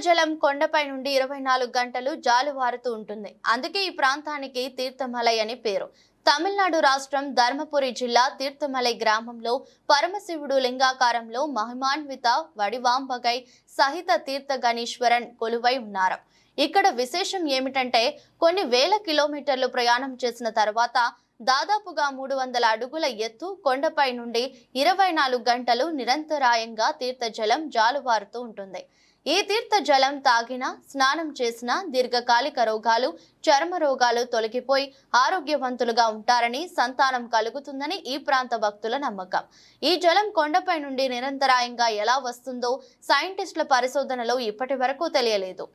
తీర్థజలం కొండపై నుండి 24 గంటలు జాలువారుతూ ఉంటుంది. అందుకే ఈ ప్రాంతానికి తీర్థమలై అని పేరు. తమిళనాడు రాష్ట్రం ధర్మపురి జిల్లా తీర్థమలై గ్రామంలో పరమశివుడు లింగాకారంలో మహిమాన్విత వడివాంబగై సహిత తీర్థ గణేశ్వరన్ కొలువై ఉన్నారు. ఇక్కడ విశేషం ఏమిటంటే కొన్ని వేల కిలోమీటర్లు ప్రయాణం చేసిన తర్వాత దాదాపుగా 300 అడుగుల ఎత్తు కొండపై నుండి 24 గంటలు నిరంతరాయంగా తీర్థజలం జాలువారుతూ ఉంటుంది. ఈ తీర్థ జలం తాగినా, స్నానం చేసినా దీర్ఘకాలిక రోగాలు, చర్మ రోగాలు తొలగిపోయి ఆరోగ్యవంతులుగా ఉంటారని, సంతానం కలుగుతుందని ఈ ప్రాంత భక్తుల నమ్మకం. ఈ జలం కొండపై నుండి నిరంతరాయంగా ఎలా వస్తుందో సైంటిస్టుల పరిశోధనలో ఇప్పటి వరకు తెలియలేదు.